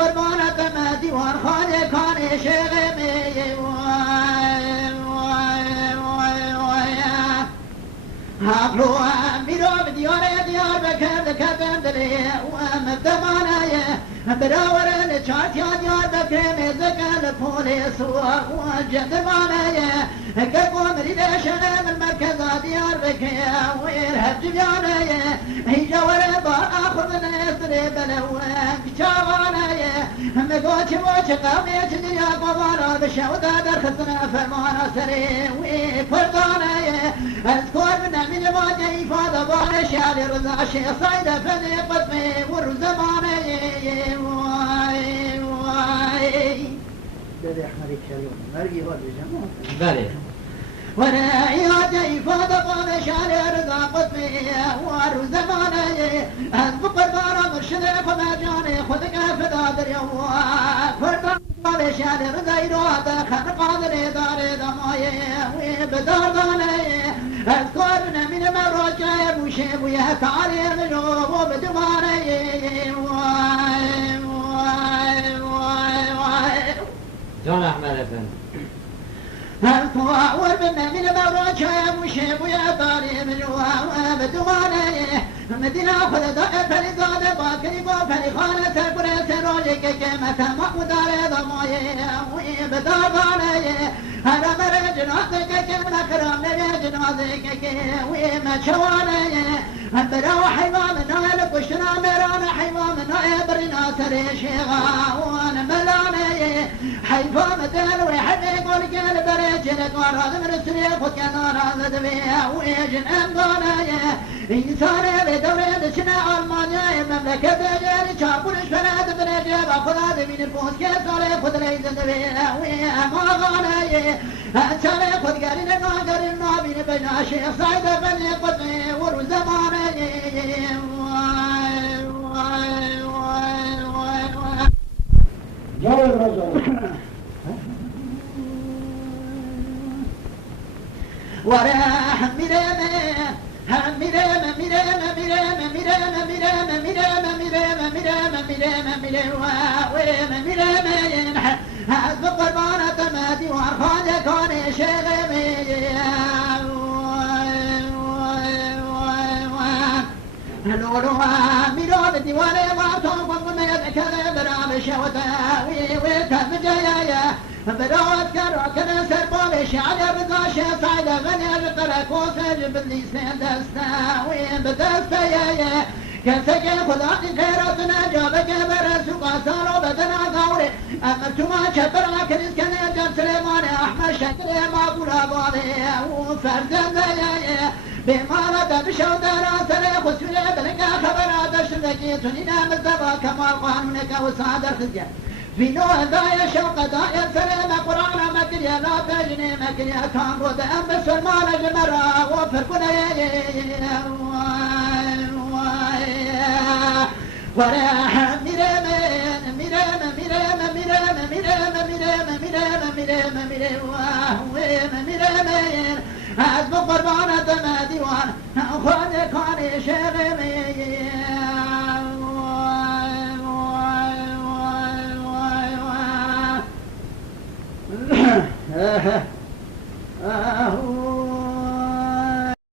قربانة ما ديوان خاني كان شغمي هاقلوا ميرو ديار بكر دكتن دلي ومدمانايا براورا لچات ديار بكر مزكن البوليس وجدمانايا كقوم ريد شغل المركز ديار بكر ويرهب جبيانايا هي جوار بار اخذ نسر بلوان كشاغانايا مقوش موش قاميش دنيا قوانا بشودا درخصنا فرمانا سري وفردانايا اذكر من الوادي فاض بار شعر رضا شيخ صيد فني قطمي والزماني دادي احمد يكشلون مرقي هو الجماعة بله ورائعتي فاض بار شعر رضا قطمي والزماني اذكر بار مرشد فمجاني خذك فدا دريو فردان بار شعر رضا يرواد خرق قادر دار دماي وبدار داني اذكرنا من مراجع مشيب ويا تعالي منو بدماني جون احمد افندي الفواور من مراجع مشيب ويا تعالي منو بدماني مدينة خذ ضعف لزاد باكري بافري خانة بريت روجك كمة مقدار ضماي بداراني أنا مرة جنازك كم أكرم لي جنازك وما شواني براو حيوان نايل قشنا مران حيوان نايل برنا سري شيغا وانا ملاني حيوان دل وحد يقول قال بريجل قال هذا من السري خد كان هذا دبيا ويجن امضاني انسان بدوري دشنا المانيا مملكة جاري شابولش فناد بريجل اخذ هذا من الفوز كسالي خد لي دبيا وما أتسالي خذ قارنا قارنا بين بين شيخ صعيد بني قطمي والزماني جاوب الرجل وراح حسب قربانة مادي وارخانة كان شغمي لولو ميرو بديواني وعطون قم يذكر برام شوتاوي ويتهم جايا براد كرو كنا سربو بشعر بقاش صعد غني القرق وسجب اللسان دستاوي بدستايا كسجل خلاص خيراتنا جابك برسو قاسارو بدنا غوري أمرتما شبر عكريس كان يجب سليمان أحمد شكل ما بولا بالي وفرزن دايا بمارة بشو دارا سري خسولي بلنقا خبرات شركي تنينا مزدبا كمال قانونك وصادر خزيان في نوع دايا شوق دايا سليم قرآن مكريا لا تجني مكريا كان رد أم بسلمان جمرا وفرقنا وراح حسب قربانة ما ديوان خذ كان شغمي